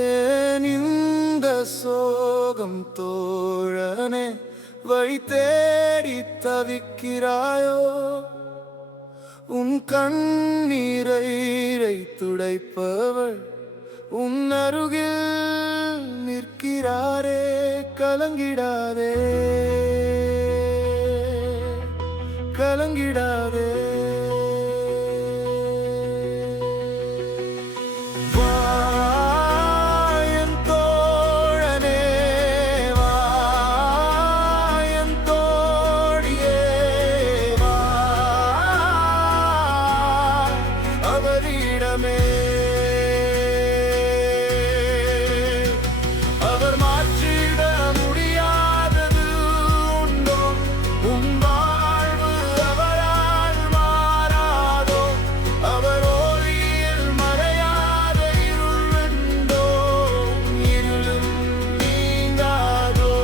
ஏன் இந்த சோகம் தோழனே, வழி தேடி தவிக்கிறாயோ? உன் கண்ணீரை துடைப்பவள் உன் அருகில் நிற்கிறாரே. கலங்கிடாதே, கலங்கிடாதே. அவர் மாற்றிட முடியாதது உண்டோ? உன் வாழ்வு அவரால் மாறாதோ? அவர் ஒளியில் மறையாத இருள் உண்டோ? இருளும் நீங்காதோ?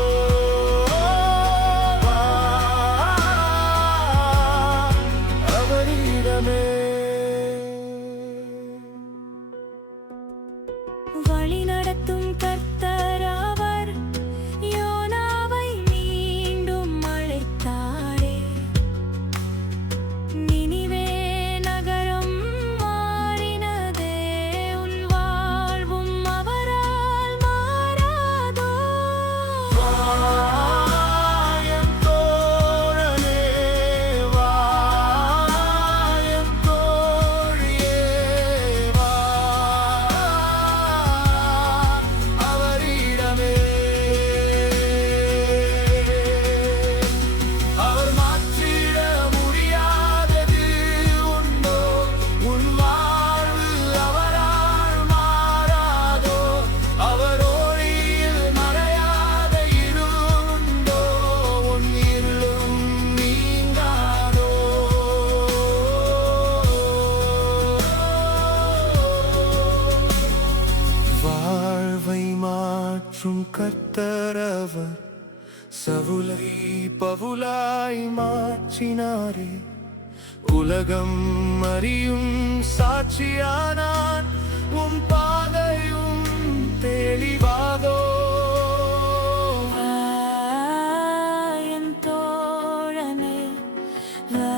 அவரிடமே வழி நடத்தும் கர்த்தர் அவர். யோனாவை மீண்டும் அழைத்தாரே. நினிவே நகரம் மாறினதே, உன் வாழ்வும் அவரால் மாறாதோ? என் தோழனே வா, என் தோழியே வா, அவரிடமே. அவர் மாற்றிட முடியாதது உண்டோ? உன் வாழ்வு அவரால் மாறாதோ? அவர் ஒளியில் மறையாத இருள் உண்டோ? உன் இருளும் நீங்காதோ? வாழ்வை மாற்றும் கர்த்தர் அவர். சவுலை பவுலாய் மாற்றினாரே. உலகம் அறியும் சாட்சியானான். உன் பாதையும் தெளிவாதோ? என் தோழனே வா,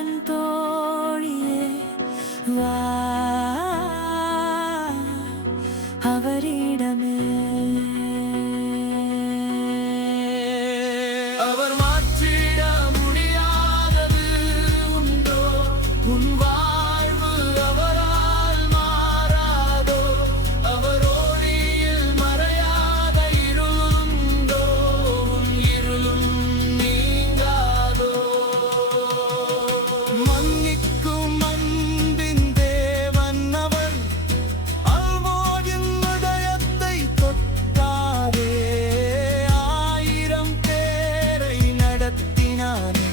என் தோழியே வா, அவரிடமே. அவர் மாற்றிட முடியாதது உண்டோ? உன் வாழ்வு அவரால் மாறாதோ? அவர் ஒளியில் மறையாத இருள் உண்டோ? உன் இருளும் நீங்காதோ? மன்னிக்கும் அன்பின் தேவன் அவர். அல்வோரின் இதயத்தை தொட்டாரே. 1000 பேரை நடத்தினானே.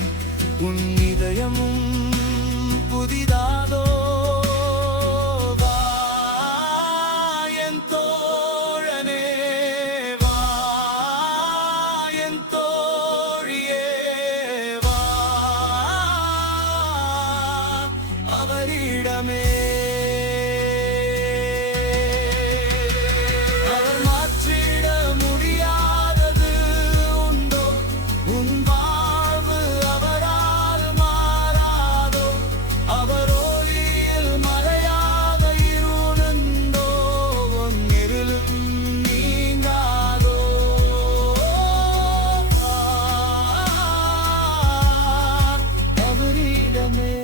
உன் இதயமும் புதிதாதோ? வா, என் தோழனே வா, என் தோழியே வா, அவரிடமே. அவர் மாற்றிட முடியாதது உண்டோ? உன் வாழ்வு அவரால் மாறாதோ? அவர் ஒளியில் மறையாத இருள் உண்டோ? உன் இருளும் நீங்காதோ? அவரிடமே.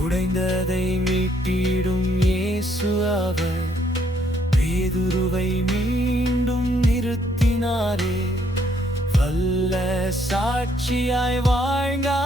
உடைந்ததை மீட்டிடும் இயேசு அவர். பேதுருவை மீண்டும் நிறுத்தினாரே. வல்ல சாட்சியாய் வாழ்ந்தார்.